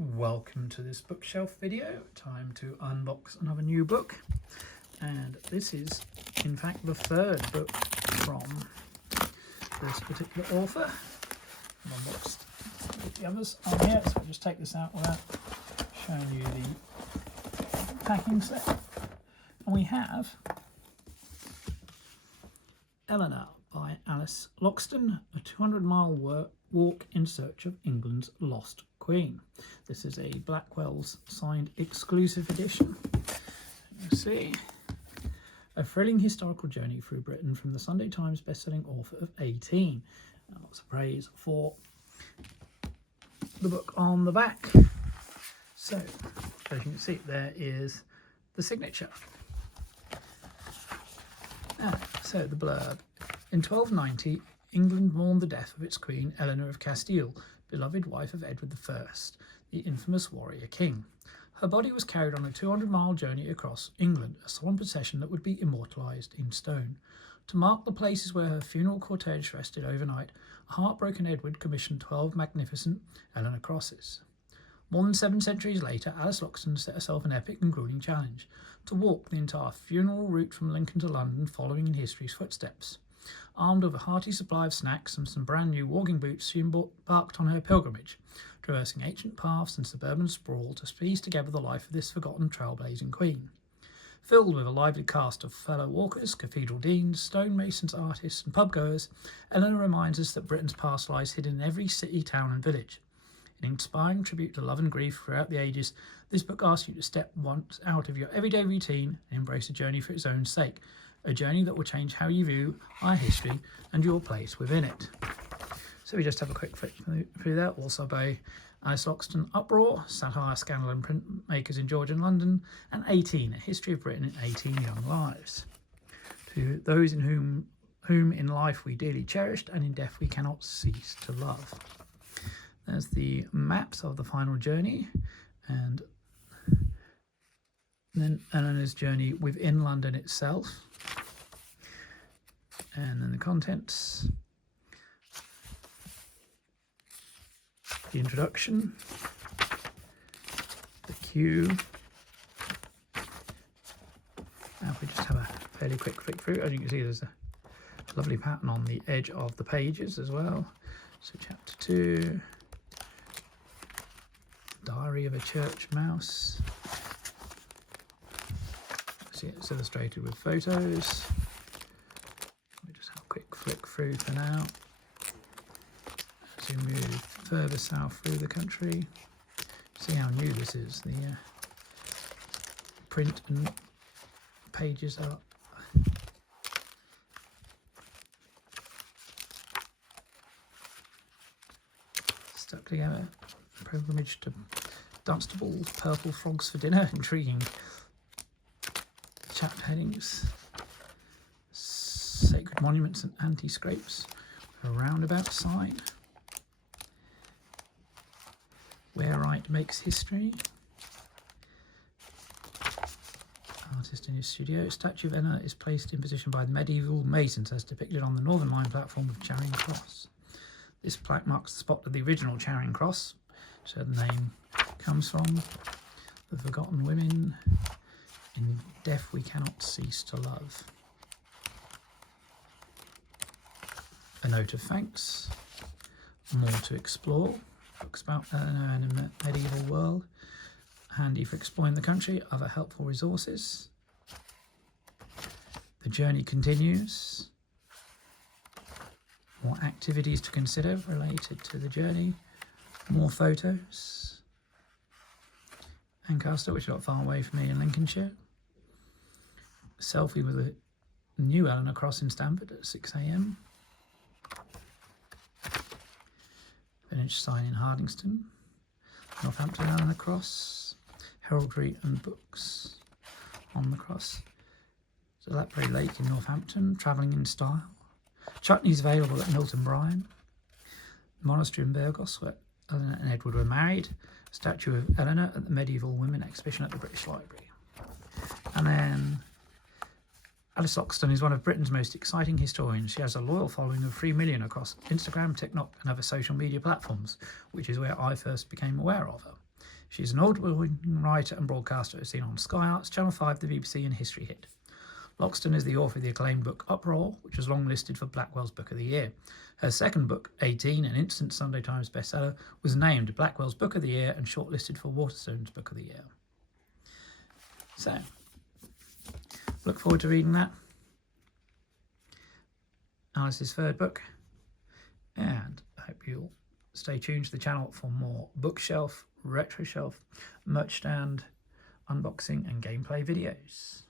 Welcome to this bookshelf video. Time to unbox another new book, and this is in fact the third book from this particular author. I've unboxed the others on here, so I'll just take this out without showing you the packing set. And we have Eleanor by Alice Loxton, a 200-mile walk in search of England's lost Queen. This is a Blackwell's signed exclusive edition. You see, a thrilling historical journey through Britain from the Sunday Times bestselling author of 18. Lots of praise for the book on the back. So, as you can see, there is the signature. So the blurb. In 1290, England mourned the death of its queen, Eleanor of Castile, beloved wife of Edward I, the infamous warrior king. Her body was carried on a 200-mile journey across England, a solemn procession that would be immortalised in stone. To mark the places where her funeral cortege rested overnight, a heartbroken Edward commissioned 12 magnificent Eleanor Crosses. More than 7 centuries later, Alice Loxton set herself an epic and gruelling challenge: to walk the entire funeral route from Lincoln to London, following in history's footsteps. Armed with a hearty supply of snacks and some brand new walking boots, she embarked on her pilgrimage, traversing ancient paths and suburban sprawl to piece together the life of this forgotten trailblazing queen. Filled with a lively cast of fellow walkers, cathedral deans, stonemasons, artists and pubgoers, Eleanor reminds us that Britain's past lies hidden in every city, town and village. An inspiring tribute to love and grief throughout the ages, this book asks you to step once out of your everyday routine and embrace a journey for its own sake, a journey that will change how you view our history and your place within it. So we just have a quick flick through that. Also by Alice Loxton, Uproar, Satire, Scandal and Printmakers in Georgia and London, and 18, A History of Britain in 18 Young Lives. To those in whom in life we dearly cherished and in death we cannot cease to love. There's the maps of the final journey, and then Eleanor's journey within London itself, and then the contents, the introduction, the queue. Now if we just have a fairly quick flick through, as you can see there's a lovely pattern on the edge of the pages as well. So chapter 2, Diary of a Church Mouse. See, it's illustrated with photos. We just have a quick flick through for now. As we move further south through the country, see how new this is. The print and pages are stuck together. Pilgrimage to Dunstable, purple frogs for dinner, intriguing chapter headings, sacred monuments and anti-scrapes, a roundabout sign, where right makes history, artist in his studio. A statue of Eleanor is placed in position by the medieval masons as depicted on the northern line platform of Charing Cross. This plaque marks the spot of the original Charing Cross, so the name comes from. The forgotten women, in death we cannot cease to love. A note of thanks, more to explore, books about Eleanor and a medieval world, handy for exploring the country, other helpful resources. The journey continues, more activities to consider related to the journey, more photos. Ancaster, which is not far away from me in Lincolnshire. A selfie with a new Eleanor Cross in Stamford at 6 AM. Vintage sign in Hardingston. Northampton Eleanor Cross. Heraldry and books on the cross. So Lapbury Lake in Northampton, travelling in style. Chutneys available at Milton Bryan. Monastery in Burgos, where Eleanor and Edward were married. A statue of Eleanor at the Medieval Women exhibition at the British Library. And then Alice Loxton is one of Britain's most exciting historians. She has a loyal following of 3 million across Instagram, TikTok and other social media platforms, which is where I first became aware of her. She's an award-winning writer and broadcaster seen on Sky Arts, Channel 5, the BBC and History Hit. Loxton is the author of the acclaimed book Uproar, which was longlisted for Blackwell's Book of the Year. Her second book, 18, an instant Sunday Times bestseller, was named Blackwell's Book of the Year and shortlisted for Waterstone's Book of the Year. So, look forward to reading that. Alice's third book. And I hope you'll stay tuned to the channel for more bookshelf, retro shelf, merch stand, unboxing and gameplay videos.